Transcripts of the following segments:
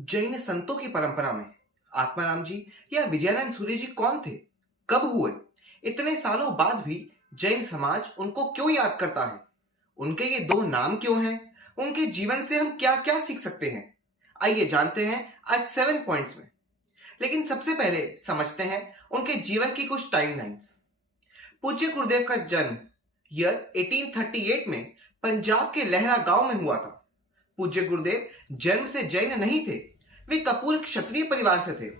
जैन संतों की परंपरा में आत्माराम जी या विजयानंद सूर्य जी कौन थे, कब हुए, इतने सालों बाद भी जैन समाज उनको क्यों याद करता है, उनके ये दो नाम क्यों हैं, उनके जीवन से हम क्या क्या सीख सकते हैं। आइए जानते हैं आज 7 पॉइंट्स में। लेकिन सबसे पहले समझते हैं उनके जीवन की कुछ टाइमलाइंस। पूज्य गुरुदेव का जन्म ईयर 1838 में पंजाब के लहरा गांव में हुआ था। पूज्य गुरुदेव जन्म से जैन नहीं थे, वे कपूर क्षत्रिय परिवार से थे,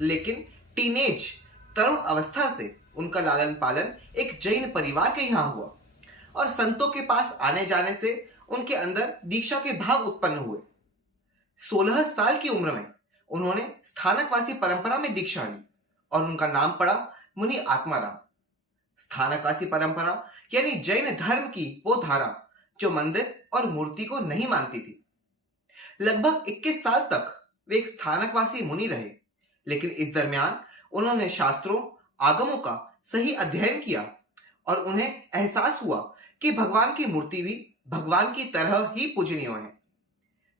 लेकिन टीनेज तरुण अवस्था से उनका लालन पालन एक जैन परिवार के यहाँ हुआ और संतों के पास आने जाने से उनके अंदर दीक्षा के भाव उत्पन्न हुए। 16 साल की उम्र में उन्होंने स्थानकवासी परंपरा में दीक्षा ली और उनका नाम पड़ा मुनि आत्माराम। स्थानकवासी परंपरा यानी जैन धर्म की वो धारा जो मंदिर और मूर्ति को नहीं मानती थी। लगभग 21 साल तक वे एक स्थानकवासी मुनि रहे, लेकिन इस दरमियान उन्होंने शास्त्रों आगमों का सही अध्ययन किया और उन्हें एहसास हुआ कि भगवान की मूर्ति भी भगवान की तरह ही पूजनीय है।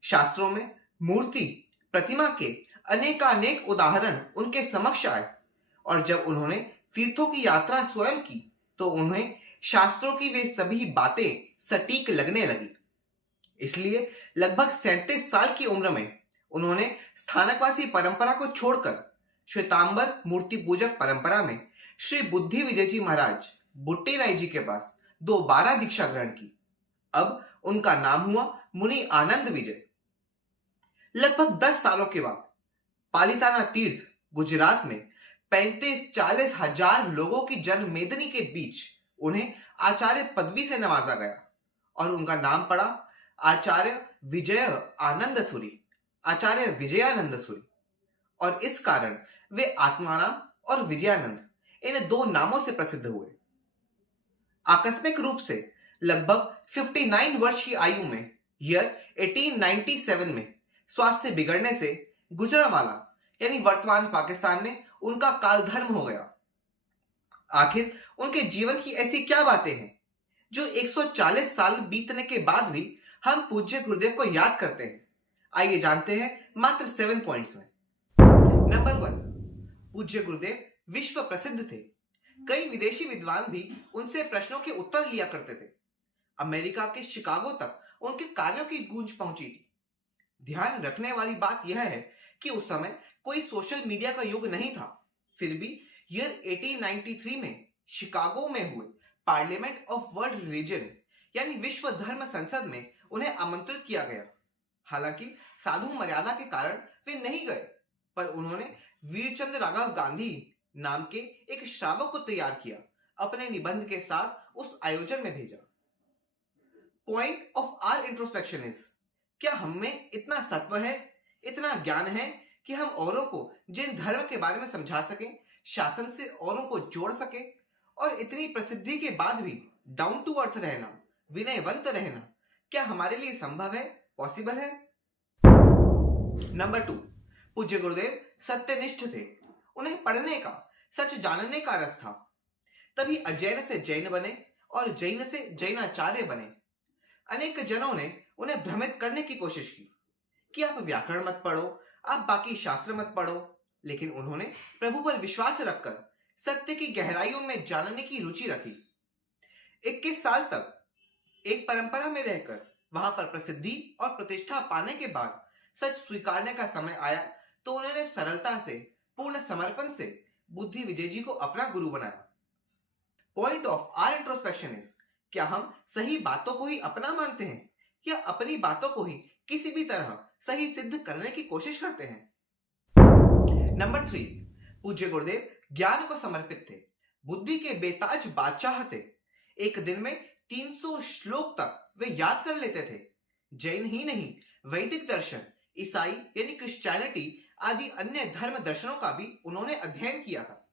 शास्त्रों में मूर्ति प्रतिमा के अनेकानेक उदाहरण उनके समक्ष आए और जब उन्होंने तीर्थों की यात्रा स्वयं की तो उन्हें शास्त्रों की वे सभी बातें सटीक लगने लगी। इसलिए लगभग 37 साल की उम्र में उन्होंने स्थानकवासी परंपरा को छोड़कर श्वेतांबर मूर्ति पूजक परंपरा में श्री बुद्धि विजय जी महाराज बुट्टी राय जी के पास दोबारा दीक्षा ग्रहण की। अब उनका नाम हुआ मुनि आनंद विजय। लगभग 10 सालों के बाद पालिताना तीर्थ गुजरात में 35-40 हजार लोगों की जनमेदनी के बीच उन्हें आचार्य पदवी से नवाजा गया और उनका नाम पड़ा आचार्य विजयानंद सूरी। और इस कारण वे आत्माराम और विजयानंद इन दो नामों से प्रसिद्ध हुए। आकस्मिक रूप से लगभग 59 वर्ष की आयु में ईयर 1897 में स्वास्थ्य बिगड़ने से गुजरांवाला यानी वर्तमान पाकिस्तान में उनका काल धर्म हो गया। आखिर उनके जीवन की ऐसी क्या बातें हैं जो 140 साल बीतने के बाद भी हम पूज्य गुरुदेव को याद करते हैं। आइए जानते हैं मात्र 7 पॉइंट्स में। नंबर 1, पूज्य गुरुदेव विश्व प्रसिद्ध थे। कई विदेशी विद्वान भी उनसे प्रश्नों के उत्तर लिया करते थे। अमेरिका के शिकागो तक उनके कार्यों की गूंज पहुंची थी। ध्यान रखने वाली बात यह है कि उस समय कोई सोशल मीडिया का युग नहीं था, फिर भी ईयर 1893 में शिकागो में हुए पार्लियामेंट ऑफ वर्ल्ड रिलीजन यानी विश्व धर्म संसद में उन्हें आमंत्रित किया गया। हालांकि साधु मर्यादा के कारण वे नहीं गए, पर उन्होंने वीरचंद्र राघव गांधी नाम के एक श्रावक को तैयार किया, अपने निबंध के साथ उस आयोजन में भेजा। Point of our introspection is, क्या हम में इतना सत्व है, इतना ज्ञान है कि हम औरों को जिन धर्म के बारे में समझा सकें, शासन से औरों को जोड़ सकें और इतनी प्रसिद्धि के बाद भी डाउन टू अर्थ रहना, विनयवंत रहना, क्या हमारे लिए संभव है, पॉसिबल है? नंबर 2, पूज्य गुरुदेव सत्यनिष्ठ थे। उन्हें पढ़ने का, सच जानने का रस था, तभी अजैन से जैन बने और जैन से जैनाचार्य बने। अनेक जनों ने उन्हें भ्रमित करने की कोशिश की कि आप व्याकरण मत पढ़ो, आप बाकी शास्त्र मत पढ़ो, लेकिन उन्होंने प्रभु पर विश्वास रखकर सत्य की गहराइयों में जानने की रुचि रखी। 21 साल तक एक परंपरा में रहकर वहां पर प्रसिद्धि और प्रतिष्ठा पाने के बाद सच स्वीकारने का समय आया तो उन्होंने सरलता से, पूर्ण समर्पण से बुद्धि विजय जी को अपना गुरु बनाया। Point of our introspection is, क्या हम सही बातों को ही अपना मानते हैं या अपनी बातों को ही किसी भी तरह सही सिद्ध करने की कोशिश करते हैं? नंबर 3, पूज्य गुरुदेव ज्ञान को समर्पित थे, बुद्धि के बेताज बादशाह थे। एक दिन में 300 श्लोक तक वे याद कर लेते थे। जैन ही नहीं, वैदिक दर्शन, ईसाई यानी क्रिश्चियनिटी आदि अन्य धर्म दर्शनों का भी उन्होंने अध्ययन किया था।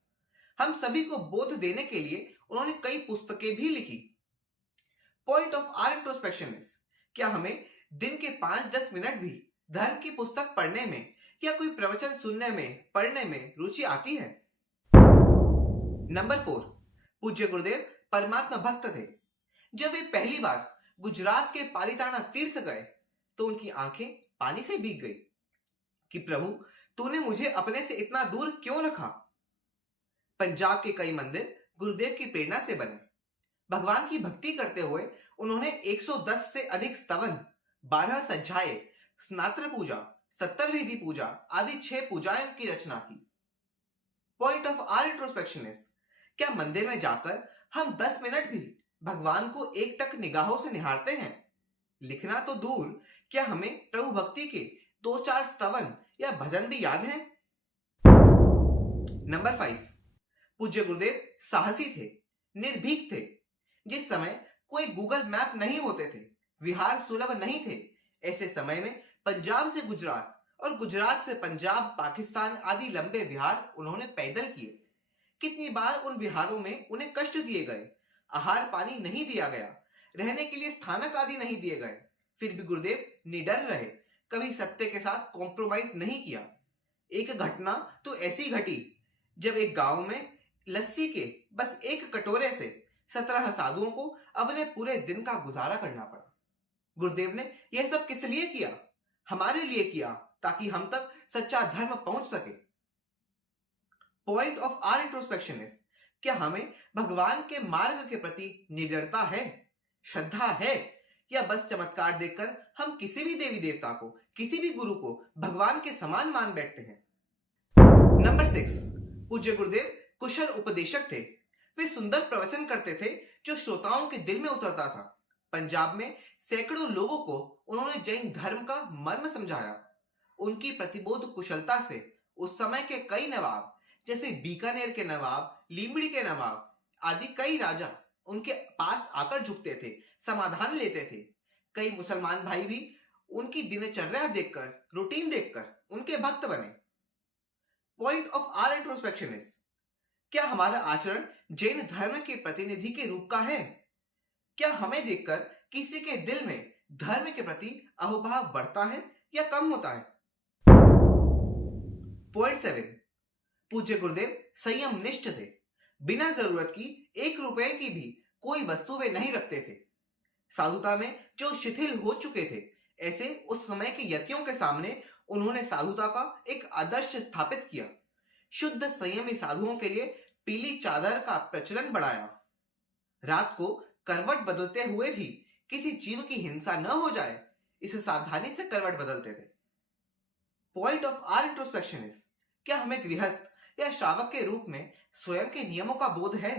हम सभी को बोध देने के लिए उन्होंने कई पुस्तकें भी लिखी। Point of our introspection is, क्या हमें दिन के 5-10 मिनट भी धर्म की पुस्तक पढ़ने में या कोई प्रवचन सुनने में, पढ़ने में रुचि आती है? नंबर 4, पूज्य गुरुदेव परमात्मा भक्त थे। जब वे पहली बार गुजरात के पालिताना तीर्थ गए तो उनकी आंखें पानी से भीग गई। कि प्रभु तूने मुझे अपने से इतना दूर क्यों रखा। पंजाब के कई मंदिर गुरुदेव की प्रेरणा से बने। भगवान की भक्ति करते हुए उन्होंने 110 से अधिक स्तवन, 12 सज्जाएं, स्नात्र पूजा, 70 विधि पूजा आदि 6 पूजाएं की रचना की। Point of our introspection is, क्या मंदिर में जाकर हम 10 मिनट भी भगवान को एकटक निगाहों से निहारते हैं? लिखना तो दूर, क्या हमें प्रभु भक्ति के 2-4 स्तवन या भजन भी याद हैं? नंबर 5, पूज्य गुरुदेव साहसी थे, निर्भीक थे। जिस समय कोई गूगल मैप नहीं होते थे, विहार सुलभ नहीं थे, ऐसे समय में पंजाब से गुजरात और गुजरात से पंजाब, पाकिस्तान आदि लंबे विहार उन्होंने पैदल किए। कितनी बार उन विहारों में उन्हें कष्ट दिए गए, आहार पानी नहीं दिया गया, रहने के लिए स्थानक आदि नहीं दिए गए, फिर भी गुरुदेव निडर रहे, कभी सत्य के साथ कॉम्प्रोमाइज नहीं किया। एक घटना तो ऐसी घटी जब एक गांव में लस्सी के बस एक कटोरे से 17 साधुओं को अपने पूरे दिन का गुजारा करना पड़ा। गुरुदेव ने यह सब किस लिए किया? हमारे लिए किया, ताकि हम तक सच्चा धर्म पहुंच सके। Point of our introspection is, क्या हमें भगवान के मार्ग के प्रति निडरता है, श्रद्धा है, या बस चमत्कार देखकर हम किसी भी देवी देवता को, किसी भी गुरु को भगवान के समान मान बैठते हैं? नंबर 6, पूज्य गुरुदेव कुशल उपदेशक थे। वे सुंदर प्रवचन करते थे जो श्रोताओं के दिल में उतरता था। पंजाब में सैकड़ों लोगों को उन्होंने जैन धर्म का मर्म समझाया। उनकी प्रतिबोध कुशलता से उस समय के कई नवाब, जैसे बीकानेर के नवाब, लीमड़ी के नवाब आदि कई राजा उनके पास आकर झुकते थे, समाधान लेते थे। कई मुसलमान भाई भी उनकी दिनचर्या देखकर, रूटीन देखकर उनके भक्त बने। Point of our introspection is, क्या हमारा आचरण जैन धर्म के प्रतिनिधि के रूप का है? क्या हमें देखकर किसी के दिल में धर्म के प्रति अहोभाव बढ़ता है या कम होता है? पॉइंट 7, पूज्य गुरुदेव संयम निष्ठ थे। बिना जरूरत की 1 रुपए की भी कोई वस्तु वे नहीं रखते थे। साधुता में जो शिथिल हो चुके थे, ऐसे उस समय के यतियों के सामने उन्होंने साधुता का एक आदर्श स्थापित किया। शुद्ध संयमी साधुओं के लिए पीली चादर का प्रचलन बढ़ाया। रात को करवट बदलते हुए भी किसी जीव की हिंसा न हो जाए, इसे सावधानी से करवट बदलते थे। Point of our introspection is, क्या हमें गृहस्थ या श्रावक के रूप में स्वयं के नियमों का बोध है?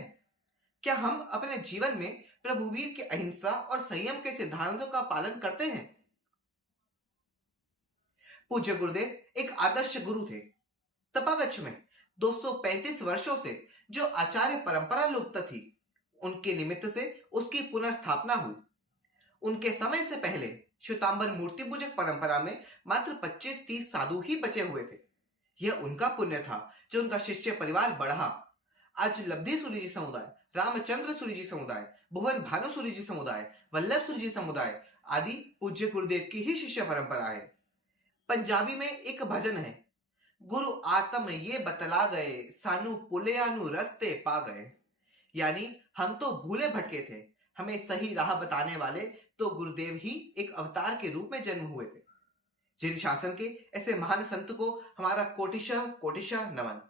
क्या हम अपने जीवन में प्रभुवीर के अहिंसा और संयम के सिद्धांतों का पालन करते हैं? पूज्य गुरुदेव एक आदर्श गुरु थे। तपागच्छ में 235 वर्षों से जो आचार्य परंपरा लुप्त थी, उनके निमित्त से उसकी पुनर्स्थापना हुई। उनके समय से पहले श्वेतांबर मूर्ति पूजक परंपरा में मात्र 25-30 साधु ही बचे हुए थे। यह उनका पुण्य था जो उनका शिष्य परिवार बढ़ा। आज लब्धि सूरी जी समुदाय, रामचंद्र सूरी जी समुदाय, भुवन भानु सूरी जी समुदाय, वल्लभ सूरी जी समुदाय आदि पूज्य गुरुदेव की ही शिष्य परंपरा है। पंजाबी में एक भजन है, गुरु आत्म ये बतला गए, सानू पुलियानु रस्ते पा गए। यानी हम तो भूले भटके थे, हमें सही राह बताने वाले तो गुरुदेव ही एक अवतार के रूप में जन्म हुए थे। जिन शासन के ऐसे महान संत को हमारा कोटिशः कोटिशः नमन।